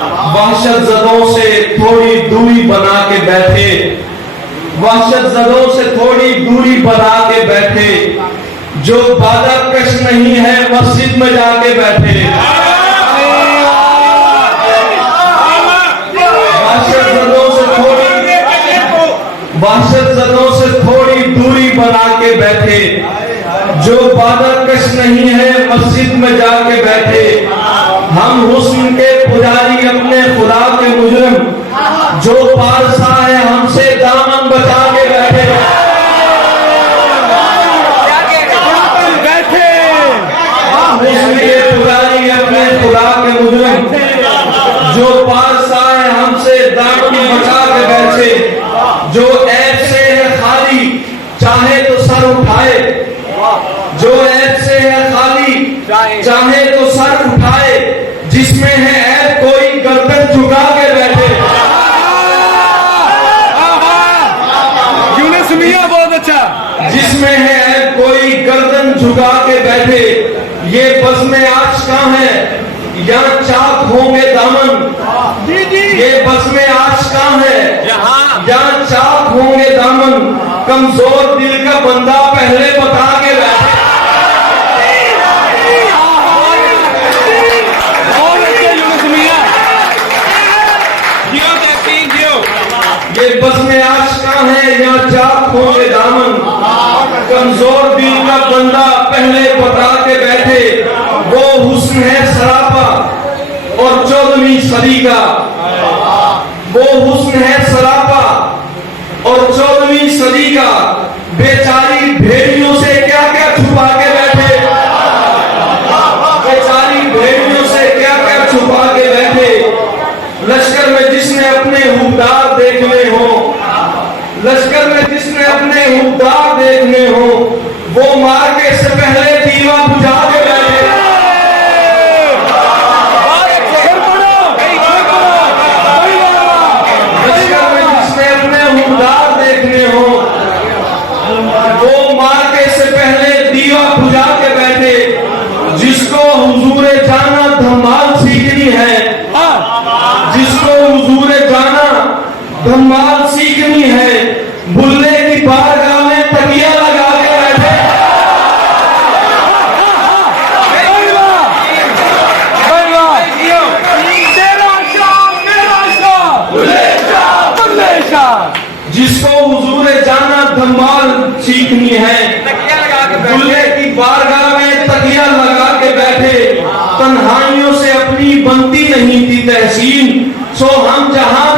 वहशत ज़दों से थोड़ी दूरी बना के बैठे, वहशत ज़दों से थोड़ी दूरी बना के बैठे, जो बादा कश नहीं है मस्जिद में जाके बैठे। वहशत ज़दों से थोड़ी दूरी बना के बैठे, जो बादा कश नहीं है मस्जिद में जाके बैठे। हम हुस्न के पुजारी अपने खुदा के मुजरिम, जो पारसा है हमसे दामन बचा के बैठे। हुस्न के पुजारी अपने खुदा के मुजरिम, जो पारसा है हमसे दामन बचा के बैठे। जो ऐप से है खाली चाहे तो सर उठाए, जो ऐप से है खाली चाहे तो सर उठाए, जिसमें है ऐप कोई गर्दन झुका के बैठे। यूनुस मियां बहुत अच्छा। जिसमें है ऐप कोई गर्दन झुका के बैठे। ये बज़्म आशिक़ां है या चाक होंगे दामन, ये बज़्म आशिक़ां है या चाक होंगे दामन। कमजोर दिल का बंदा पहले बता के बैठे। ये बज़्म आशिक़ां है या चाक होंगे दामन। कमजोर दिल का बंदा पहले बता के बैठे। वो हुस्न है सरापा और 14वीं सदी का, वो हुस्न है सरापा और 14वीं सदी का। बेचारी भेड़ियों से क्या क्या छुपा के बैठे, बेचारी भेड़ियों से क्या क्या छुपा के बैठे। लश्कर में जिसने अपने हुक्मदार देखने हो, लश्कर में जिसने अपने हुक्मदार देखने हो, वो मार्के से पहले दीवा बुझा के बैठे। लश्कर में जिसने अपने हुक्मदार देखने हो, वो मार्के से पहले दीवा बुझा के बैठे। जिसको हुजूरे जाना धमाल सीखनी है, जिसको हुजूरे जाना धमाल सीखनी है, बुल्ले की बारगाह में तकिया लगा के बैठे। जिसको हुजूरे जाना धमाल सीखनी है, बुल्ले की बारगाह में तकिया लगा के बैठे। तन्हाइयों से अपनी बनती नहीं थी तहसीन, सो हम जहां